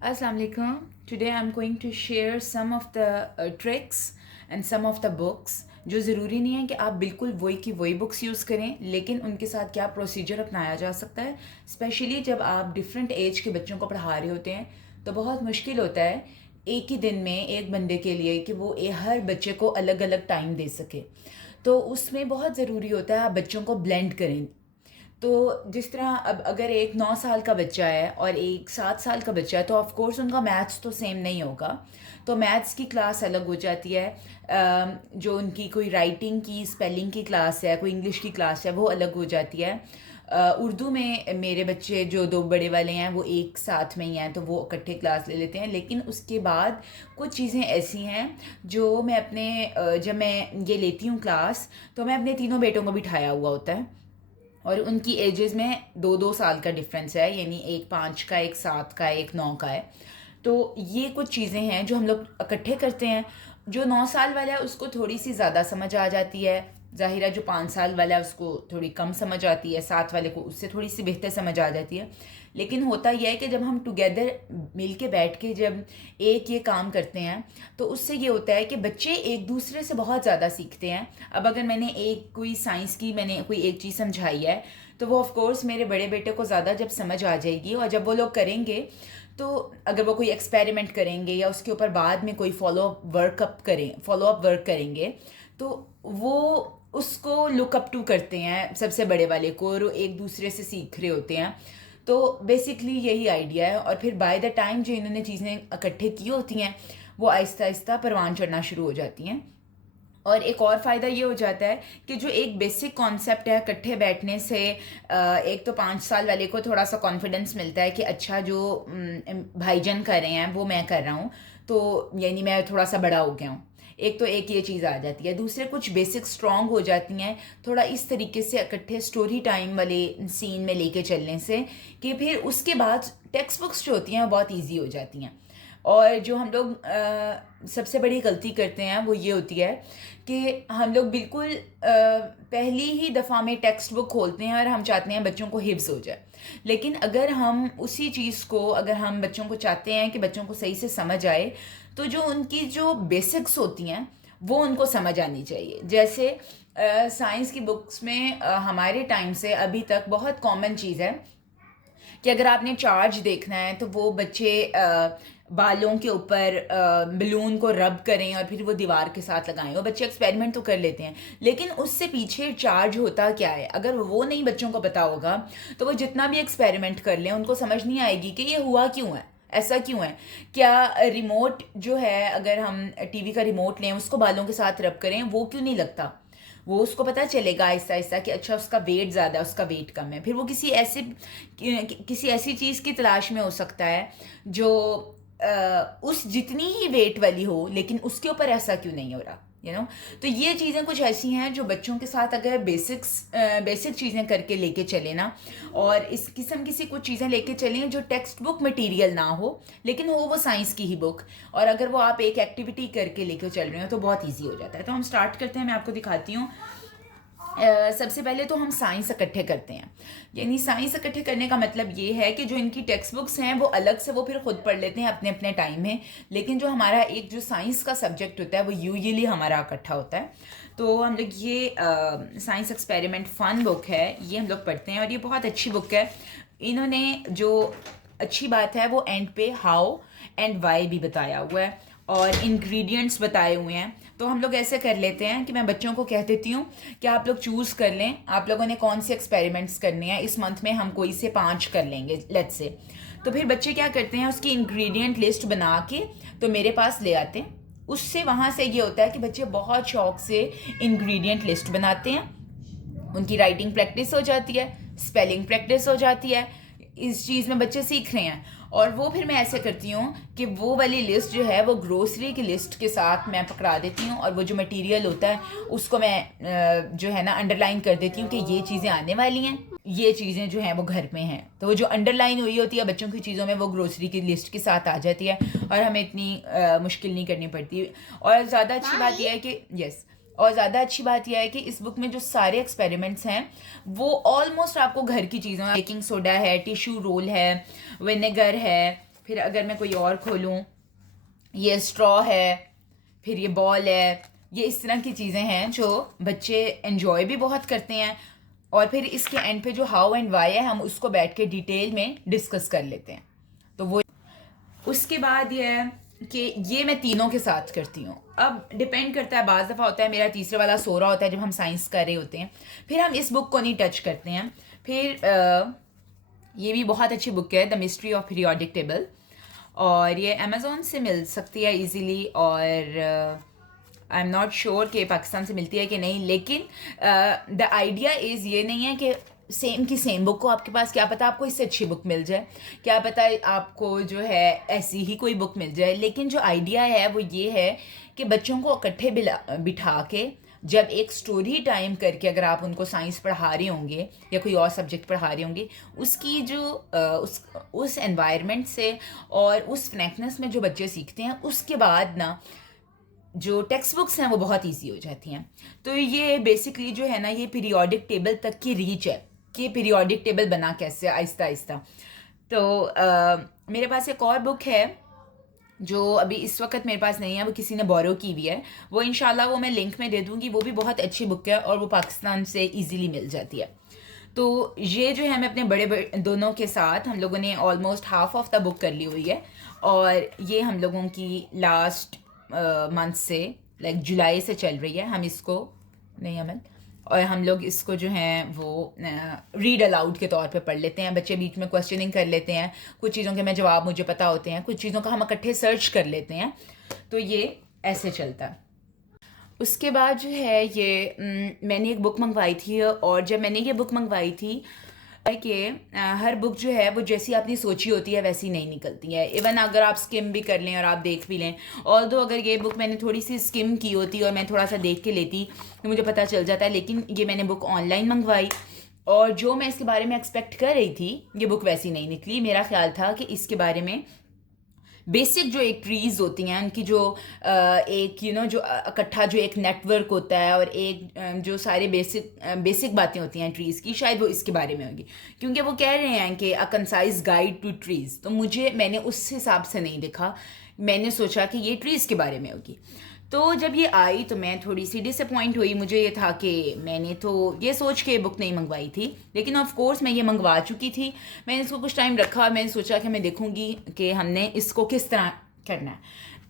Assalamu alaikum. Today I'm going to share some of the tricks and some of the books जो ज़रूरी नहीं है कि आप बिल्कुल वही की वही बुक्स यूज़ करें, लेकिन उनके साथ क्या प्रोसीजर अपनाया जा सकता है, स्पेशली जब आप डिफरेंट एज के बच्चों को पढ़ा रहे होते हैं तो बहुत मुश्किल होता है एक ही दिन में एक बंदे के लिए कि वो हर बच्चे को अलग अलग टाइम दे सके। तो उसमें बहुत ज़रूरी होता है आप बच्चों को ब्लेंड करें। तो जिस तरह अब अगर एक 9 साल का बच्चा है और एक 7 साल का बच्चा है तो ऑफ कोर्स उनका मैथ्स तो सेम नहीं होगा। तो मैथ्स की क्लास अलग हो जाती है, जो उनकी कोई राइटिंग की स्पेलिंग की क्लास है, कोई इंग्लिश की क्लास है, वो अलग हो जाती है। उर्दू में मेरे बच्चे जो दो बड़े वाले हैं वो एक साथ में ही हैं तो वो इकट्ठे क्लास ले लेते हैं। लेकिन उसके बाद कुछ चीज़ें ऐसी हैं जो मैं अपने जब मैं ये लेती हूँ क्लास तो मैं अपने तीनों बेटों को बिठाया हुआ होता है और उनकी एजेस में 2-2 साल का डिफरेंस है, यानी एक 5 का, एक 7 का, एक 9 का है। तो ये कुछ चीज़ें हैं जो हम लोग इकट्ठे करते हैं। जो 9 साल वाला है उसको थोड़ी सी ज़्यादा समझ आ जाती है, ज़ाहिर है जो 5 साल वाला है उसको थोड़ी कम समझ आती है, 7 वाले को उससे थोड़ी सी बेहतर समझ आ जाती है। लेकिन होता यह है कि जब हम टुगेदर मिल के बैठ के जब एक ये काम करते हैं तो उससे ये होता है कि बच्चे एक दूसरे से बहुत ज़्यादा सीखते हैं। अब अगर मैंने एक कोई साइंस की मैंने कोई एक चीज़ समझाई है तो वो ऑफ कोर्स मेरे बड़े बेटे को ज़्यादा जब समझ आ जाएगी, और जब वो लोग करेंगे तो अगर वो कोई एक्सपेरिमेंट करेंगे या उसके ऊपर बाद में कोई फॉलो अप वर्क करेंगे तो वो उसको लुक अप टू करते हैं सबसे बड़े वाले को, और वो एक दूसरे से सीख रहे होते हैं। तो बेसिकली यही आइडिया है, और फिर बाय द टाइम जो इन्होंने चीज़ें इकट्ठे की होती हैं वो आहिस्ता आहिस्ता परवान चढ़ना शुरू हो जाती हैं। और एक और फ़ायदा ये हो जाता है कि जो एक बेसिक कॉन्सेप्ट है इकट्ठे बैठने से, एक तो 5 साल वाले को थोड़ा सा कॉन्फिडेंस मिलता है कि अच्छा जो भाईजान कर रहे हैं वो मैं कर रहा हूँ, तो यानी मैं थोड़ा सा बड़ा हो गया हूँ। एक तो एक ये चीज़ आ जाती है, दूसरे कुछ बेसिक स्ट्रॉन्ग हो जाती हैं थोड़ा इस तरीके से इकट्ठे स्टोरी टाइम वाले सीन में लेके चलने से, कि फिर उसके बाद टेक्स्ट बुक्स जो होती हैं वो बहुत ईजी हो जाती हैं। और जो हम लोग सबसे बड़ी गलती करते हैं वो ये होती है कि हम लोग बिल्कुल पहली ही दफ़ा में टेक्स्ट बुक खोलते हैं और हम चाहते हैं बच्चों को हिफ्ज़ हो जाए। लेकिन अगर हम उसी चीज़ को, अगर हम बच्चों को चाहते हैं कि बच्चों को सही से समझ आए, तो जो उनकी जो बेसिक्स होती हैं वो उनको समझ आनी चाहिए। जैसे साइंस की बुक्स में हमारे टाइम से अभी तक बहुत कॉमन चीज़ है कि अगर आपने चार्ज देखना है तो वो बच्चे बालों के ऊपर बलून को रब करें और फिर वो दीवार के साथ लगाएं। वो बच्चे एक्सपेरिमेंट तो कर लेते हैं, लेकिन उससे पीछे चार्ज होता क्या है अगर वो नहीं बच्चों को पता होगा तो वो जितना भी एक्सपेरिमेंट कर लें उनको समझ नहीं आएगी कि ये हुआ क्यों है, ऐसा क्यों है। क्या रिमोट जो है, अगर हम टीवी का रिमोट लें उसको बालों के साथ रब करें, वो क्यों नहीं लगता? वो उसको पता चलेगा आहिस्ता आहिस्ता कि अच्छा उसका वेट ज़्यादा है, उसका वेट कम है। फिर वो किसी ऐसी चीज़ की तलाश में हो सकता है जो उस जितनी ही वेट वाली हो, लेकिन उसके ऊपर ऐसा क्यों नहीं हो रहा, तो ये चीज़ें कुछ ऐसी हैं जो बच्चों के साथ अगर बेसिक चीज़ें करके लेके चले ना, और इस किस्म की सी कुछ चीज़ें लेके चलें जो टेक्स्ट बुक मटेरियल ना हो लेकिन हो वो साइंस की ही बुक, और अगर वो आप एक एक्टिविटी करके लेके चल रहे हो तो बहुत ईजी हो जाता है। तो हम स्टार्ट करते हैं, मैं आपको दिखाती हूँ। सबसे पहले तो हम साइंस इकट्ठे करते हैं। यानी साइंस इकट्ठे करने का मतलब ये है कि जो इनकी टेक्स्ट बुक्स हैं वो अलग से वो फिर खुद पढ़ लेते हैं अपने अपने टाइम में, लेकिन जो हमारा एक जो साइंस का सब्जेक्ट होता है वो यूजुअली हमारा इकट्ठा होता है। तो हम लोग ये साइंस एक्सपेरिमेंट फन बुक है, ये हम लोग पढ़ते हैं और ये बहुत अच्छी बुक है। इन्होंने जो अच्छी बात है वो एंड पे हाउ एंड वाई भी बताया हुआ है और इंग्रेडिएंट्स बताए हुए हैं। तो हम लोग ऐसे कर लेते हैं कि मैं बच्चों को कह देती हूँ कि आप लोग चूज़ कर लें आप लोगों ने कौन से एक्सपेरिमेंट्स करने हैं। इस मंथ में हम कोई से 5 कर लेंगे लेट्स से। तो फिर बच्चे क्या करते हैं, उसकी इंग्रेडिएंट लिस्ट बना के तो मेरे पास ले आते हैं। उससे वहाँ से ये होता है कि बच्चे बहुत शौक से इंग्रेडिएंट लिस्ट बनाते हैं, उनकी राइटिंग प्रैक्टिस हो जाती है, स्पेलिंग प्रैक्टिस हो जाती है, इस चीज़ में बच्चे सीख रहे हैं। और वो फिर मैं ऐसे करती हूँ कि वो वाली लिस्ट जो है वो ग्रोसरी की लिस्ट के साथ मैं पकड़ा देती हूँ, और वो जो मटेरियल होता है उसको मैं जो है ना अंडरलाइन कर देती हूँ कि ये चीज़ें आने वाली हैं, ये चीज़ें जो हैं वो घर में हैं। तो वो जो अंडरलाइन हुई होती है बच्चों की चीज़ों में वो ग्रोसरी की लिस्ट के साथ आ जाती है और हमें इतनी मुश्किल नहीं करनी पड़ती। और ज़्यादा अच्छी बात यह है कि और ज़्यादा अच्छी बात यह है कि इस बुक में जो सारे एक्सपेरिमेंट्स हैं वो ऑलमोस्ट आपको घर की चीज़ों, बेकिंग सोडा है, टिश्यू रोल है, विनेगर है, फिर अगर मैं कोई और खोलूँ, ये स्ट्रॉ है, फिर ये बॉल है, ये इस तरह की चीज़ें हैं जो बच्चे एंजॉय भी बहुत करते हैं। और फिर इसके एंड पे जो हाउ एंड वाई है, हम उसको बैठ के डिटेल में डिस्कस कर लेते हैं। तो वो उसके बाद ये है कि ये मैं तीनों के साथ करती हूँ। अब डिपेंड करता है, बाज़ दफ़ा होता है मेरा तीसरे वाला सो रहा होता है जब हम साइंस कर रहे होते हैं, फिर हम इस बुक को नहीं टच करते हैं। फिर ये भी बहुत अच्छी बुक है, the mystery of periodic table, और ये अमेज़ोन से मिल सकती है इजीली, और आई एम नॉट श्योर कि पाकिस्तान से मिलती है कि नहीं, लेकिन द आइडिया इज़ ये नहीं है कि सेम की सेम बुक को आपके पास, क्या पता आपको इससे अच्छी बुक मिल जाए, क्या पता आपको जो है ऐसी ही कोई बुक मिल जाए। लेकिन जो आइडिया है वो ये है कि बच्चों को इकट्ठे बिठा के जब एक स्टोरी टाइम करके अगर आप उनको साइंस पढ़ा रहे होंगे या कोई और सब्जेक्ट पढ़ा रहे होंगे, उसकी जो उस एनवायरनमेंट से और उस फ्रैंकनेस में जो बच्चे सीखते हैं, उसके बाद ना जो टेक्स्ट बुक्स हैं वो बहुत इजी हो जाती हैं। तो ये बेसिकली जो है ना, ये पीरियोडिक टेबल तक की रीच है कि पीरियोडिक टेबल बना कैसे आहिस्ता आहिस्ता। तो मेरे पास एक और बुक है जो अभी इस वक्त मेरे पास नहीं है, वो किसी ने बोरो की हुई है, वो इंशाल्लाह वो मैं लिंक में दे दूँगी। वो भी बहुत अच्छी बुक है और वो पाकिस्तान से ईज़िली मिल जाती है। तो ये जो है मैं अपने बड़े दोनों के साथ, हम लोगों ने almost half of the book कर ली हुई है, और ये हम लोगों की लास्ट मंथ से, लाइक जुलाई से चल रही है। हम इसको नहीं अमल, और हम लोग इसको जो हैं वो रीड अलाउड के तौर पे पढ़ लेते हैं। बच्चे बीच में क्वेश्चनिंग कर लेते हैं, कुछ चीज़ों के मैं जवाब मुझे पता होते हैं, कुछ चीज़ों का हम इकट्ठे सर्च कर लेते हैं। तो ये ऐसे चलता है। उसके बाद जो है ये मैंने एक बुक मंगवाई थी, और जब मैंने ये बुक मंगवाई थी कि हर बुक जो है वो जैसी आपने सोची होती है वैसी नहीं निकलती है। इवन अगर आप स्किम भी कर लें और आप देख भी लें, ऑल्दो अगर ये बुक मैंने थोड़ी सी स्किम की होती और मैं थोड़ा सा देख के लेती तो मुझे पता चल जाता है। लेकिन ये मैंने बुक ऑनलाइन मंगवाई, और जो मैं इसके बारे में एक्सपेक्ट कर रही थी ये बुक वैसी नहीं निकली। मेरा ख्याल था कि इसके बारे में बेसिक जो एक ट्रीज़ होती हैं उनकी जो एक जो इकट्ठा जो एक नेटवर्क होता है, और एक जो सारे बेसिक बातें होती हैं ट्रीज़ की, शायद वो इसके बारे में होगी, क्योंकि वो कह रहे हैं कि a concise guide to trees. तो मैंने उस हिसाब से नहीं देखा, मैंने सोचा कि ये ट्रीज़ के बारे में होगी। तो जब ये आई तो मैं थोड़ी सी डिसअपॉइंट हुई। मुझे ये था कि मैंने तो ये सोच के बुक नहीं मंगवाई थी, लेकिन ऑफ कोर्स मैं ये मंगवा चुकी थी। मैंने इसको कुछ टाइम रखा, मैंने सोचा कि मैं देखूंगी कि हमने इसको किस तरह करना है।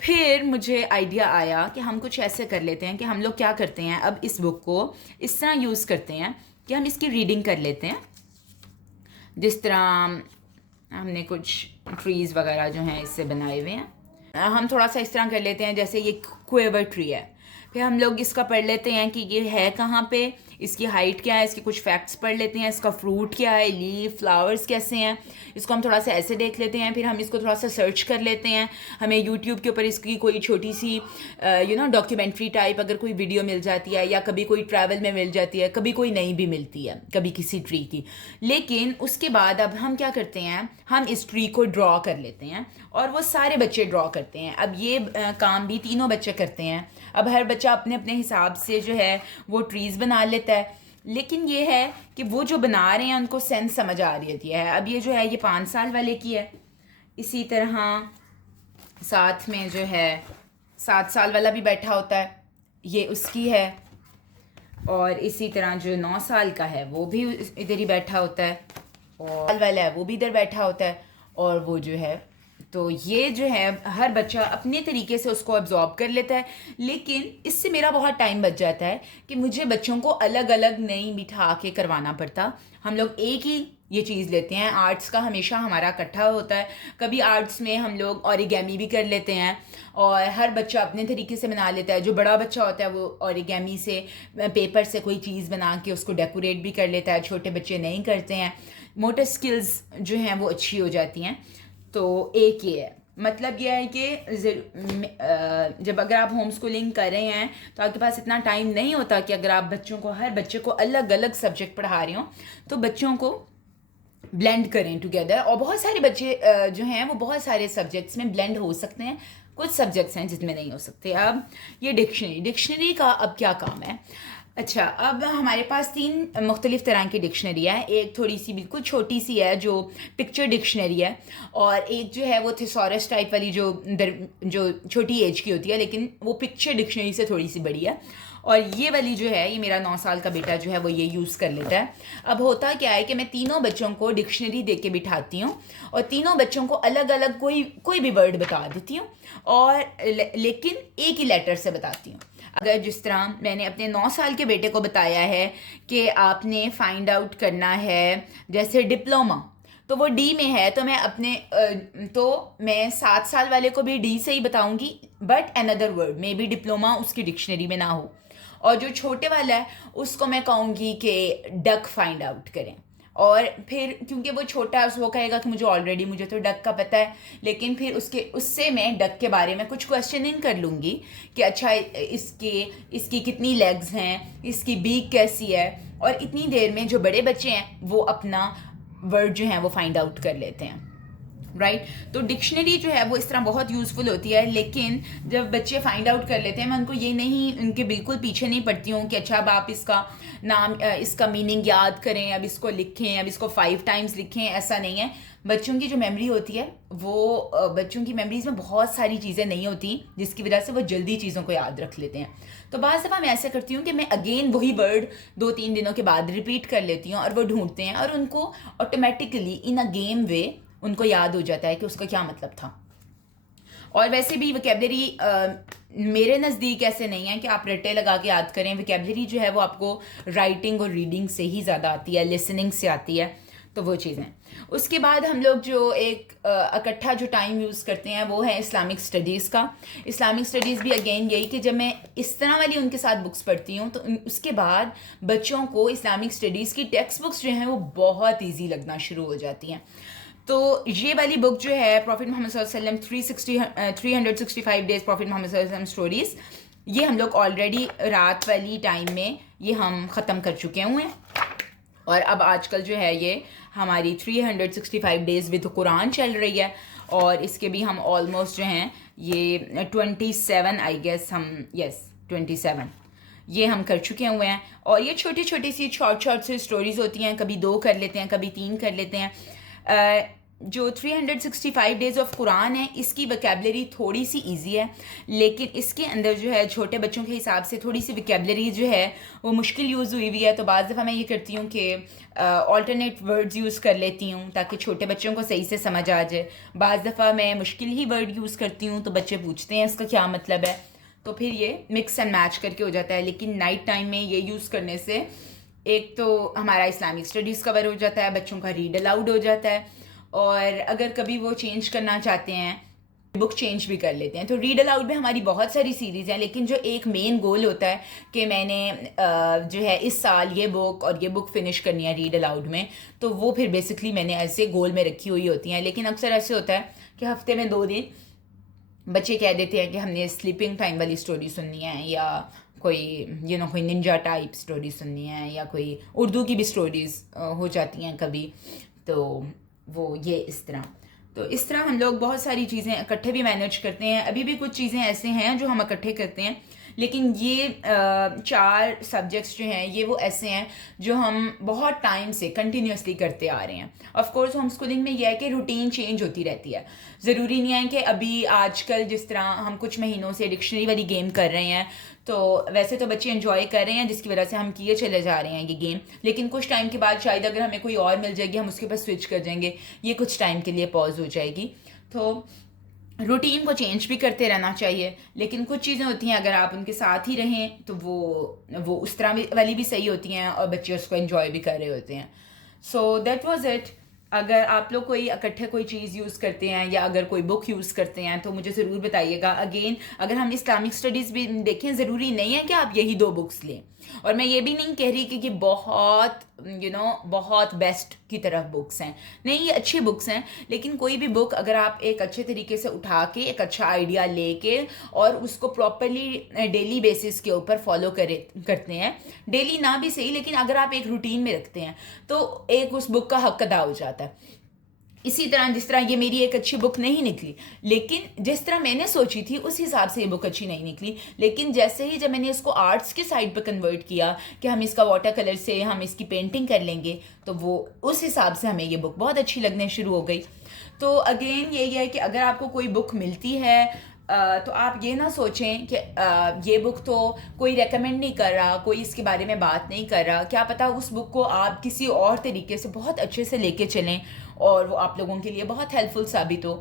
फिर मुझे आइडिया आया कि हम कुछ ऐसे कर लेते हैं कि हम लोग क्या करते हैं, अब इस बुक को इस तरह यूज़ करते हैं कि हम इसकी रीडिंग कर लेते हैं। जिस तरह हमने कुछ ट्रीज़ वगैरह जो हैं इससे बनाए हुए हैं, हम थोड़ा सा इस तरह कर लेते हैं जैसे ये क्वेवर ट्री है। फिर हम लोग इसका पढ़ लेते हैं कि ये है कहाँ पे, इसकी हाइट क्या है, इसके कुछ फैक्ट्स पढ़ लेते हैं, इसका फ्रूट क्या है, लीफ फ्लावर्स कैसे हैं, इसको हम थोड़ा सा ऐसे देख लेते हैं। फिर हम इसको थोड़ा सा सर्च कर लेते हैं, हमें यूट्यूब के ऊपर इसकी कोई छोटी सी डॉक्यूमेंट्री टाइप अगर कोई वीडियो मिल जाती है, या कभी कोई ट्रैवल में मिल जाती है, कभी कोई नहीं भी मिलती है, कभी किसी ट्री की। लेकिन उसके बाद अब हम क्या करते हैं, हम इस ट्री को ड्रॉ कर लेते हैं, और वो सारे बच्चे ड्रॉ करते हैं। अब ये काम भी तीनों बच्चे करते हैं। अब हर बच्चा अपने अपने हिसाब से जो है वो ट्रीज़ बना लेता है, लेकिन ये है कि वो जो बना रहे हैं उनको सेंस समझ आ रही है। अब ये जो है ये 5 साल वाले की है, इसी तरह साथ में जो है 7 साल वाला भी बैठा होता है, ये उसकी है, और इसी तरह जो 9 साल का है वो भी इधर ही बैठा होता है, और साल वाला है वो भी इधर बैठा होता है, और वो जो है, तो ये जो है हर बच्चा अपने तरीके से उसको अब्जॉर्ब कर लेता है। लेकिन इससे मेरा बहुत टाइम बच जाता है कि मुझे बच्चों को अलग अलग नहीं बिठा के करवाना पड़ता। हम लोग एक ही ये चीज़ लेते हैं। आर्ट्स का हमेशा हमारा इकट्ठा होता है। कभी आर्ट्स में हम लोग ऑरिगेमी भी कर लेते हैं, और हर बच्चा अपने तरीके से बना लेता है। जो बड़ा बच्चा होता है वो ऑरिगेमी से, पेपर से कोई चीज़ बना के उसको डेकोरेट भी कर लेता है, छोटे बच्चे नहीं करते हैं। मोटर स्किल्स जो हैं वो अच्छी हो जाती हैं। तो एक ये है, मतलब यह है कि जब अगर आप होम स्कूलिंग कर रहे हैं तो आपके पास इतना टाइम नहीं होता कि अगर आप बच्चों को, हर बच्चे को अलग अलग सब्जेक्ट पढ़ा रहे हो, तो बच्चों को ब्लेंड करें टुगेदर। और बहुत सारे बच्चे जो हैं वो बहुत सारे सब्जेक्ट्स में ब्लेंड हो सकते हैं, कुछ सब्जेक्ट्स हैं जिसमें नहीं हो सकते। अब ये डिक्शनरी का अब क्या काम है, अच्छा, अब हमारे पास 3 मुख्तलिफ़ तरह की डिक्शनरी है। एक थोड़ी सी बिल्कुल छोटी सी है जो पिक्चर डिक्शनरी है, और एक जो है वो थिसॉरस टाइप वाली जो छोटी एज की होती है, लेकिन वो पिक्चर डिक्शनरी से थोड़ी सी बड़ी है। और ये वाली जो है, ये मेरा 9 साल का बेटा जो है वो ये यूज़ कर लेता है। अब होता क्या है कि मैं तीनों बच्चों को डिक्शनरी दे के बिठाती हूँ, और तीनों बच्चों को अलग अलग कोई भी वर्ड बता देती हूँ, और लेकिन एक ही लेटर से बताती हूँ। अगर जिस तरह मैंने अपने 9 साल के बेटे को बताया है कि आपने फाइंड आउट करना है जैसे डिप्लोमा, तो वो डी में है, तो मैं 7 साल वाले को भी डी से ही बताऊंगी, but another word may be diploma उसकी डिक्शनरी में ना हो। और जो छोटे वाला है उसको मैं कहूँगी कि डक फाइंड आउट करें। और फिर क्योंकि वो छोटा है, वो कहेगा कि मुझे तो डक का पता है, लेकिन फिर उससे मैं डक के बारे में कुछ क्वेश्चनिंग कर लूँगी कि अच्छा इसकी कितनी लेग्स हैं, इसकी बीक कैसी है, और इतनी देर में जो बड़े बच्चे हैं वो अपना वर्ड जो है वो फाइंड आउट कर लेते हैं, राइट। तो डिक्शनरी जो है वो इस तरह बहुत यूज़फुल होती है, लेकिन जब बच्चे फाइंड आउट कर लेते हैं, मैं उनके बिल्कुल पीछे नहीं पड़ती हूँ कि अच्छा अब आप इसका मीनिंग याद करें, अब इसको लिखें, अब इसको 5 टाइम्स लिखें, ऐसा नहीं है। बच्चों की जो मेमोरी होती है वो बच्चों की मेमोरीज में बहुत सारी चीज़ें नहीं होती, जिसकी वजह से वो जल्दी चीज़ों को याद रख लेते हैं। तो बाज़ दफ़ा मैं ऐसे करती हूँ कि मैं अगेन वही वर्ड 2-3 दिनों के बाद रिपीट कर लेती हूँ, और वो ढूंढते हैं, और उनको ऑटोमेटिकली इन अ गेम वे उनको याद हो जाता है कि उसका क्या मतलब था। और वैसे भी वोकेबलरी मेरे नज़दीक ऐसे नहीं है कि आप रट्टे लगा के याद करें। वोकेबलरी जो है वो आपको राइटिंग और रीडिंग से ही ज़्यादा आती है, लिसनिंग से आती है, तो वो चीज़ें। उसके बाद हम लोग जो एक इकट्ठा जो टाइम यूज़ करते हैं वो है इस्लामिक स्टडीज़ का। इस्लामिक स्टडीज़ भी अगेन यही कि जब मैं इस तरह वाली उनके साथ बुक्स पढ़ती हूँ, तो उसके बाद बच्चों को इस्लामिक स्टडीज़ की टेक्स्ट बुक्स जो हैं वो बहुत ईजी लगना शुरू हो जाती हैं। तो ये वाली बुक जो है प्रॉफिट मोहम्मद सल्लल्लाहु अलैहि वसल्लम 365 डेज प्रॉफिट मोहम्मद सल्लल्लाहु अलैहि वसल्लम स्टोरीज़, ये हम लोग ऑलरेडी रात वाली टाइम में ये हम ख़त्म कर चुके हुए हैं। और अब आजकल जो है ये हमारी 365 डेज़ विद कुरान चल रही है, और इसके भी हम ऑलमोस्ट जो हैं ये 27 आई गेस 27 ये हम कर चुके हुए हैं। और ये छोटी छोटी सी शॉर्ट सी स्टोरीज़ होती हैं, कभी 2 कर लेते हैं, कभी 3 कर लेते हैं। जो 365 डेज़ ऑफ कुरान है, इसकी वोकेबलरी थोड़ी सी इजी है, लेकिन इसके अंदर जो है छोटे बच्चों के हिसाब से थोड़ी सी वोकेबलरी जो है वो मुश्किल यूज़ हुई हुई है। तो बाज़ दफ़ा मैं ये करती हूँ कि ऑल्टरनेट वर्ड्स यूज़ कर लेती हूँ ताकि छोटे बच्चों को सही से समझ आ जाए। बाज़ दफ़ा मैं मुश्किल ही वर्ड यूज़ करती हूँ, तो बच्चे पूछते हैं इसका क्या मतलब है, तो फिर ये मिक्स एंड मैच करके हो जाता है। लेकिन नाइट टाइम में ये यूज़ करने से एक तो हमारा इस्लामिक स्टडीज़ कवर हो जाता है, बच्चों का रीड अलाउड हो जाता है, और अगर कभी वो चेंज करना चाहते हैं बुक चेंज भी कर लेते हैं। तो रीड अलाउड में हमारी बहुत सारी सीरीज़ हैं, लेकिन जो एक मेन गोल होता है कि मैंने जो है इस साल ये बुक और ये बुक फिनिश करनी है रीड अलाउड में, तो वो फिर बेसिकली मैंने ऐसे गोल में रखी हुई होती हैं। लेकिन अक्सर ऐसे होता है कि हफ्ते में 2 दिन बच्चे कह देते हैं कि हमने स्लीपिंग टाइम वाली स्टोरी सुननी है, या कोई निंजा टाइप स्टोरी सुननी है, या कोई उर्दू की भी स्टोरीज़ हो जाती हैं कभी, तो वो ये इस तरह हम लोग बहुत सारी चीज़ें इकट्ठे भी मैनेज करते हैं। अभी भी कुछ चीज़ें ऐसे हैं जो हम इकट्ठे करते हैं, लेकिन ये 4 सब्जेक्ट्स जो हैं ये वो ऐसे हैं जो हम बहुत टाइम से कंटिन्यूसली करते आ रहे हैं। ऑफ कोर्स होम स्कूलिंग में यह है कि रूटीन चेंज होती रहती है। ज़रूरी नहीं है कि अभी आजकल जिस तरह हम कुछ महीनों से डिक्शनरी वाली गेम कर रहे हैं, तो वैसे तो बच्चे एंजॉय कर रहे हैं जिसकी वजह से हम किए चले जा रहे हैं ये गेम, लेकिन कुछ टाइम के बाद शायद अगर हमें कोई और मिल जाएगी हम उसके ऊपर स्विच कर जाएंगे, ये कुछ टाइम के लिए पॉज हो जाएगी। तो रूटीन को चेंज भी करते रहना चाहिए, लेकिन कुछ चीज़ें होती हैं अगर आप उनके साथ ही रहें तो वो उस तरह वाली भी सही होती हैं और बच्चे उसको एंजॉय भी कर रहे होते हैं। So that was it. अगर आप लोग कोई इकट्ठे कोई चीज़ यूज़ करते हैं या अगर कोई बुक यूज़ करते हैं तो मुझे ज़रूर बताइएगा। अगेन अगर हम इस्लामिक स्टडीज़ भी देखें, ज़रूरी नहीं है कि आप यही 2 बुक्स लें, और मैं ये भी नहीं कह रही कि बहुत बहुत बेस्ट की तरफ बुक्स हैं, नहीं, ये अच्छी बुक्स हैं, लेकिन कोई भी बुक अगर आप एक अच्छे तरीके से उठा के एक अच्छा आइडिया लेके और उसको प्रॉपरली डेली बेसिस के ऊपर फॉलो करते हैं, डेली ना भी सही लेकिन अगर आप एक रूटीन में रखते हैं तो एक उस बुक का हक अदा हो जाता है। इसी तरह जिस तरह ये मेरी एक अच्छी बुक नहीं निकली, लेकिन जिस तरह मैंने सोची थी उस हिसाब से ये बुक अच्छी नहीं निकली, लेकिन जैसे ही जब मैंने इसको आर्ट्स के साइड पर कन्वर्ट किया कि हम इसका वाटर कलर से हम इसकी पेंटिंग कर लेंगे, तो वो उस हिसाब से हमें ये बुक बहुत अच्छी लगने शुरू हो गई। तो अगेन यही है कि अगर आपको कोई बुक मिलती है तो आप ये ना सोचें कि ये बुक तो कोई रेकमेंड नहीं कर रहा, कोई इसके बारे में बात नहीं कर रहा, क्या पता उस बुक को आप किसी और तरीके से बहुत अच्छे से लेके चलें और वो आप लोगों के लिए बहुत हेल्पफुल साबित हो।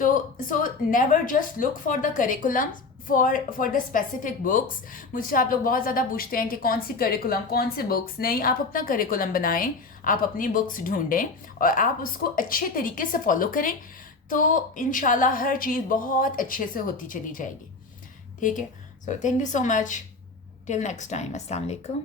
तो so never just look for the curriculum for the specific books. मुझसे आप लोग बहुत ज़्यादा पूछते हैं कि कौन सी करिकुलम, कौन सी बुक्स। नहीं, आप अपना करिकुलम बनाएं, आप अपनी बुक्स ढूंढें और आप उसको अच्छे तरीके से फॉलो करें, तो इंशाल्लाह हर चीज़ बहुत अच्छे से होती चली जाएगी। ठीक है, so thank you so much, till next time, अस्सलाम वालेकुम।